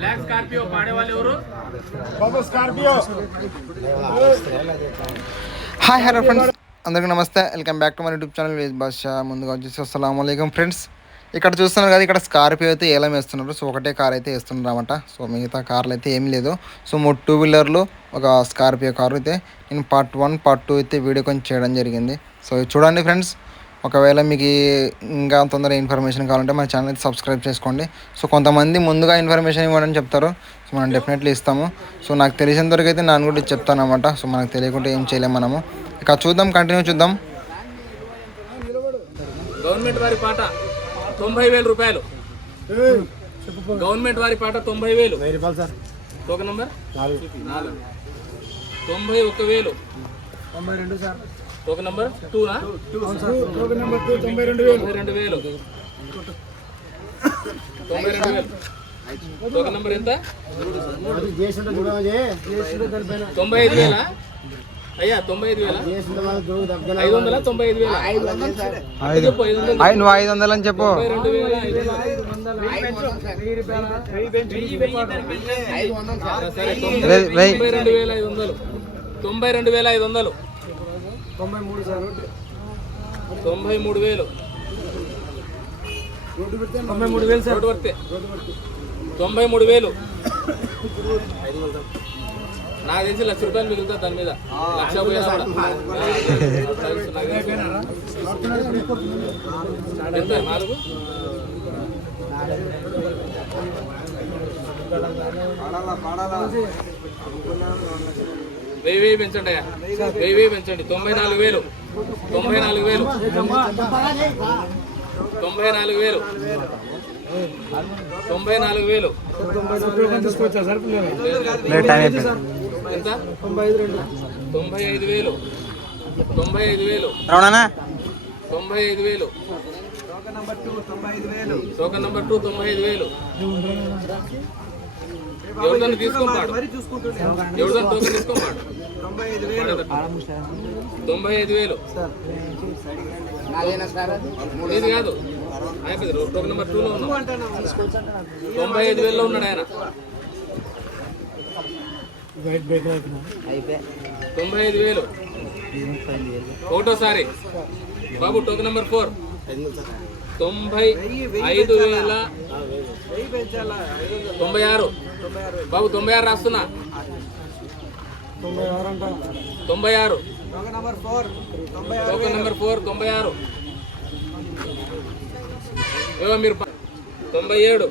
Black Scorpio పాడే వాళ్ళు ఎవరు హాయ్ హలో ఫ్రెండ్స్ అందరికీ నమస్తే. Welcome back to my YouTube channel veg బాషా ముందుగా వచ్చేసి అస్సలం అయికం ఫ్రెండ్స్ ఇక్కడ చూస్తున్నారు కదా ఇక్కడ స్కార్పియో అయితే ఏలం వేస్తున్నారు. సో ఒకటే కార్ అయితే వేస్తున్నారు అనమాట సో మిగతా కార్లు అయితే ఏమీ లేదు. సో మూడు టూ వీలర్లు ఒక స్కార్పియో కారు అయితే నేను పార్ట్ వన్ పార్ట్ టూ అయితే వీడియో కొంచెం చేయడం జరిగింది. సో ఇది చూడండి ఫ్రెండ్స్ ఒకవేళ మీకు ఇంకా తొందరగా ఇన్ఫర్మేషన్ కావాలంటే మన ఛానల్ అయితే సబ్స్క్రైబ్ చేసుకోండి. సో కొంతమంది ముందుగా ఇన్ఫర్మేషన్ ఇవ్వడం చెప్తారు. సో మనం డెఫినెట్లీ ఇస్తాము. సో నాకు తెలిసినంత వరకు అయితే నేను కూడా చెప్తాను అనమాట సో మనకు తెలియకుండా ఏం చేయలేము మనము. ఇక చూద్దాం కంటిన్యూ చూద్దాం. గవర్నమెంట్ వారి పాట తొంభై వేల రూపాయలు. గవర్నమెంట్ వారి పాట తొంభై వేలు. ఒక నంబర్? తొంభై ఒక్క వేలు. ఒక నంబర్ టూనా తొంభై రెండు వేలు. తొంభై రెండు వేలు. ఒక నంబర్ ఎంత? తొంభై ఐదు వేలా? అయ్యా తొంభై ఐదు వేలా? ఐదు వందల? తొంభై ఐదు వేల? ఐదు. వందలు. నువ్వు ఐదు వందలు. అని చెప్పు తొంభై రెండు వేల ఐదు వందలు. తొంభై వెయ్యి- వెయ్యి. తొంభై వేల. మూడు వేలు తొంభై మూడు వేలు సార్. రోడ్డు వర్తే తొంభై మూడు వేలు. నాకు తెలిసి లక్ష రూపాయలు మిగులుతుంది దాని మీద. లక్ష ఎంత? నాలుగు? వెయ్యి వెయ్యి పెంచండి అయ్యా. వెయ్యి వెయ్యి పెంచండి. తొంభై నాలుగు వేలు. తొంభై నాలుగు వేలు. తొంభై నాలుగు వేలు. తొంభై నాలుగు వేలు. ఎంత? తొంభై ఐదు వేలు. తొంభై ఐదు వేలు. తొంభై ఐదు వేలు. టోకన్ నెంబర్ టూ తొంభై ఐదు వేలు. ఎవరిదన్నా తీసుకోమాడు. ఎవరిదన్నా టోకన్ తీసుకోమాడు. తొంభై ఐదు వేలు. ఇది కాదు. అయిపోయింది. టోకన్ నెంబర్ టూలో ఉన్నాం. తొంభై ఐదు వేలలో ఉన్నాడు ఆయన. తొంభై ఐదు వేలు. ఒకటోసారి బాబు టోకెన్ నెంబర్ ఫోర్. తొంభై ఐదు వేల తొంభై ఆరు. బాబు తొంభై ఆరు రాస్తున్నా. తొంభై ఆరు. టోకెన్ నెంబర్ ఫోర్ తొంభై ఆరు. ఏవో మీరు తొంభై ఏడు.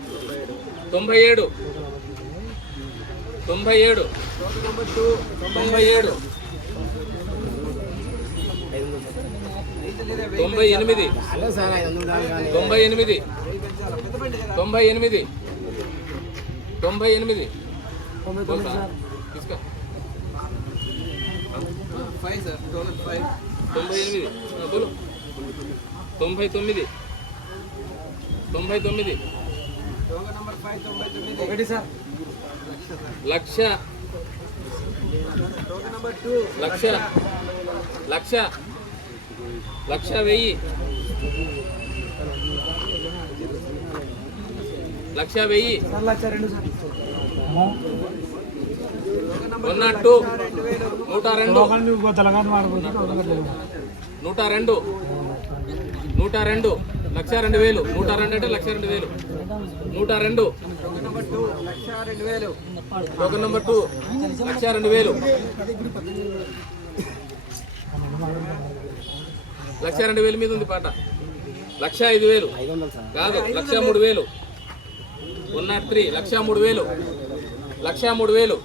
తొంభై ఏడు. తొంభై ఏడు. తొంభై ఏడు. తొంభై ఎనిమిది. తొంభై ఎనిమిది. తొంభై ఎనిమిది. తొంభై ఎనిమిది. తీసుకో. తొంభై ఎనిమిది. తొంభై తొమ్మిది. తొంభై తొమ్మిది. లక్ష లక్ష. లక్ష. లక్ష. వెయ్యి. లక్ష వెయ్యి. వన్ నాట్ టూ నూట రెండు. నూట రెండు. నూట రెండు. లక్ష రెండు వేలు. నూట రెండు అంటే లక్ష రెండు వేలు. నూట రెండు. Token number two. లక్ష రెండు వేలు. లక్ష రెండు వేలు మీద ఉంది పాట. లక్ష ఐదు వేలు. కాదు లక్ష మూడు వేలు. One not three. లక్ష మూడు వేలు. లక్ష మూడు వేలు.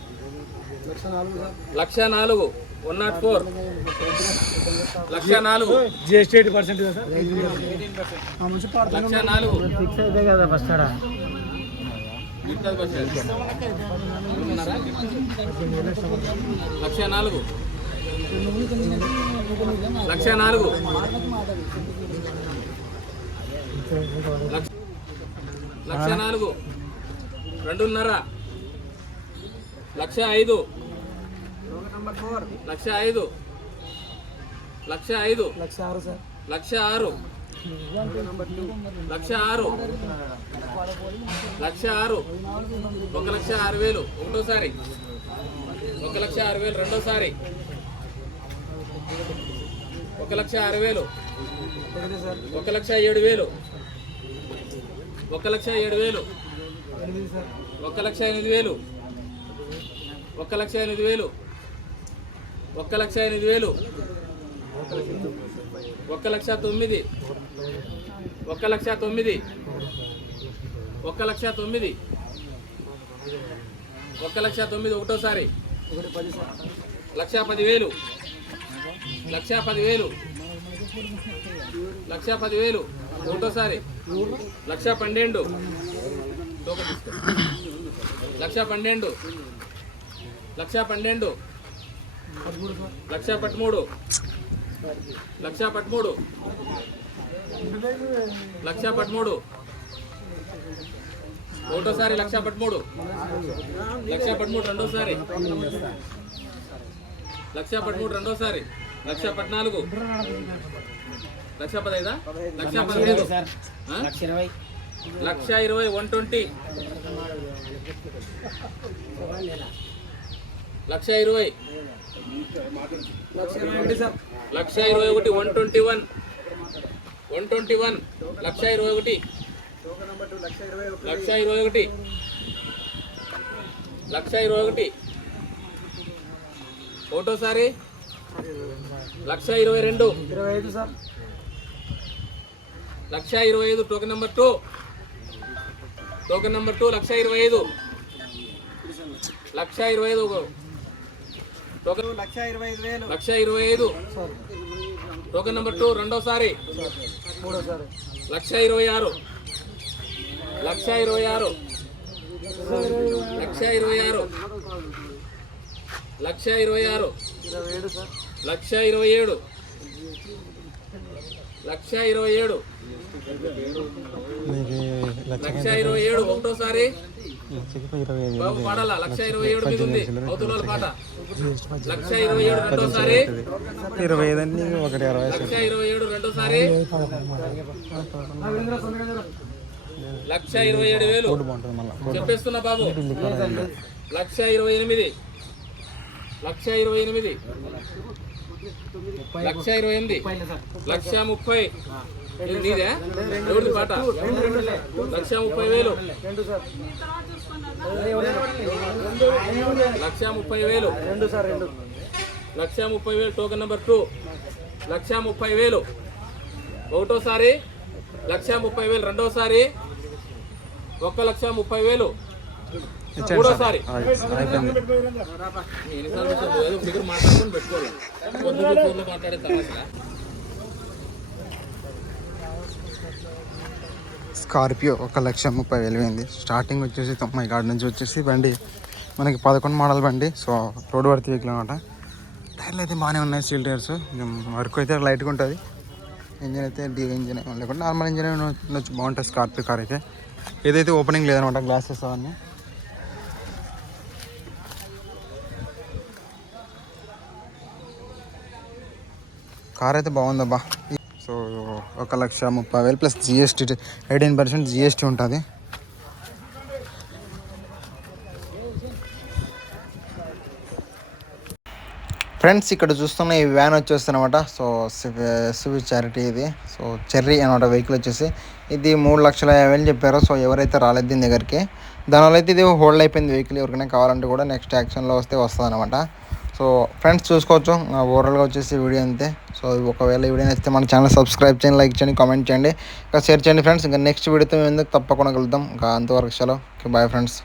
లక్ష నాలుగు వన్ నాట్ ఫోర్. లక్ష నాలుగు. జిఎస్టీ ఎయిట్ పర్సెంట్ లక్ష నాలుగు. ఫిక్స్ అయితే కదా ఫస్ట్? లక్ష నాలుగు. లక్ష నాలుగు. లక్ష నాలుగు. రెండున్నర. లక్ష ఐదు. లక్ష ఐదు. లక్ష ఐదు. లక్ష ఆరు సార్. లక్ష ఆరు. లక్ష ఆరు. లక్ష ఆరు. ఒక లక్ష ఆరు వేలు. ఒకటోసారి. ఒక లక్ష ఆరు వేలు. రెండోసారి. ఒక లక్ష ఆరు వేలు. ఒక లక్ష ఏడు వేలు. ఒక లక్ష ఏడు వేలు. ఒక లక్ష ఎనిమిది వేలు. ఒక లక్ష ఎనిమిది వేలు. ఒక లక్ష ఎనిమిది వేలు. ఒక లక్ష తొమ్మిది. ఒక లక్ష తొమ్మిది. ఒక లక్ష తొమ్మిది. ఒక లక్ష తొమ్మిది ఒకటోసారి. లక్ష పదివేలు. లక్ష పదివేలు. లక్ష పదివేలు. ఒకటోసారి. లక్ష పన్నెండు. లక్ష పన్నెండు. లక్ష పన్నెండు. లక్ష పదమూడు. లక్ష పదమూడు. లక్ష పదమూడు. ఒకటోసారి లక్ష పదమూడు. లక్ష పదమూడు రెండోసారి. లక్ష పదమూడు రెండోసారి. లక్ష పద్నాలుగు. లక్ష పదైదా? లక్ష పదిహేను ఆ? లక్ష ఇరవై వన్ ట్వంటీ. లక్ష ఇరవై. లక్ష ఇరవై ఒకటి సార్. లక్ష ఇరవై ఒకటి one twenty one. One twenty one lakh ఇరవై ఒకటి. లక్ష ఇరవై ఒకటి. లక్ష ఇరవై ఒకటి. ఒకటోసారి లక్ష ఇరవై రెండు. ఇరవై ఐదు సార్. లక్ష ఇరవై ఐదు token number two. Token number two lakh ఇరవై ఐదు. లక్ష ఇరవై ఐదు లక్ష ఇరవై ఐదు వేలు. లక్ష ఇరవై ఐదు. సార్. టోకెన్ నెంబర్ టూ రెండోసారి. లక్ష ఇరవై ఆరు. లక్ష ఇరవై ఆరు. లక్ష ఇరవై ఆరు. లక్ష ఇరవై ఆరు. ఇరవై ఏడు సార్. లక్ష ఇరవై ఏడు. లక్ష ఇరవై ఏడు. లక్ష ఇరవై ఏడు ఒకటోసారి. బాబు పాడాలా లక్ష ఇరవై ఏడు మీద ఉంది అవతల వాళ్ళ పాట. లక్ష ఇరవై ఏడు రెండోసారి ఇరవై ఐదు అండి ఒకటి అరవై లక్ష ఇరవై ఏడు రెండోసారి లక్ష ఇరవై ఏడు వేలు. చెప్పేస్తున్నా బాబు. లక్ష ఇరవై ఎనిమిది. లక్ష ఇరవై ఎనిమిది. లక్ష ఇరవై ఎనిమిది. లక్ష ముప్పై. నీదే? ఎవరిది పాట? లక్ష ముప్పై వేలు. లక్ష ముప్పై వేలు. రెండు సార్ రెండు. లక్ష ముప్పై వేలు టోకెన్ నెంబర్ టూ. లక్ష ముప్పై వేలు. ఒకటోసారి లక్ష ముప్పై వేలు. రెండోసారి ఒక్క లక్ష ముప్పై వేలు. మూడోసారి. ఎన్నిసార్లు దగ్గర మాట్లాడుకొని పెట్టుకోవాలి. పొద్దున్న ఫోన్లో మాట్లాడే తర్వాత. స్కార్పియో ఒక లక్ష ముప్పై వేలు అయింది స్టార్టింగ్ వచ్చేసి తొంభై కాడ నుంచి వచ్చేసి బండి మనకి పదకొండు మోడల్ బండి సో రోడ్ వర్త్ వెహికల్ అనమాట టైర్లు అయితే బాగానే ఉన్నాయి స్టీల్ టైర్స్. వర్క్ అయితే లైట్గా ఉంటుంది. ఇంజిన్ అయితే డీ ఇంజిన్ లేకుండా నార్మల్ ఇంజిన్ ఉండొచ్చు బాగుంటుంది స్కార్పియో కార్ అయితే. ఏదైతే ఓపెనింగ్ లేదనమాట గ్లాసెస్ అవన్నీ. కార్ అయితే బాగుందబ్బా. ఒక లక్ష ముప్పై వేలు plus GST eighteen percent GST ఉంటుంది. ఫ్రెండ్స్ ఇక్కడ చూస్తున్న ఈ వ్యాన్ వచ్చేసి అనమాట సో సివి చారిటీ ఇది. సో చెర్రీ అనమాట వెహికల్ వచ్చేసి. ఇది మూడు లక్షల యాభై వేలు చెప్పారు. సో ఎవరైతే రాలేదు దీని దగ్గరికి దానివల్ల అయితే ఇది హోల్డ్ అయిపోయింది వెహికల్ ఎవరికైనా కావాలంటే కూడా నెక్స్ట్ యాక్షన్లో వస్తే వస్తుంది అనమాట సో ఫ్రెండ్స్ చూసుకోవచ్చు ఓవరాల్గా వచ్చేసి వీడియో అంతే. సో ఒకవేళ వీడియో నచ్చితే మన ఛానల్ సబ్స్క్రైబ్ చేయండి లైక్ చేయండి కామెంట్ చేయండి. ఇంకా షేర్ చేయండి ఫ్రెండ్స్. ఇంకా నెక్స్ట్ వీడియోతో మేము ఎందుకు తప్పకుండా కలుద్దాం. ఇంకా అంతవరకు సెలవు. Bye friends.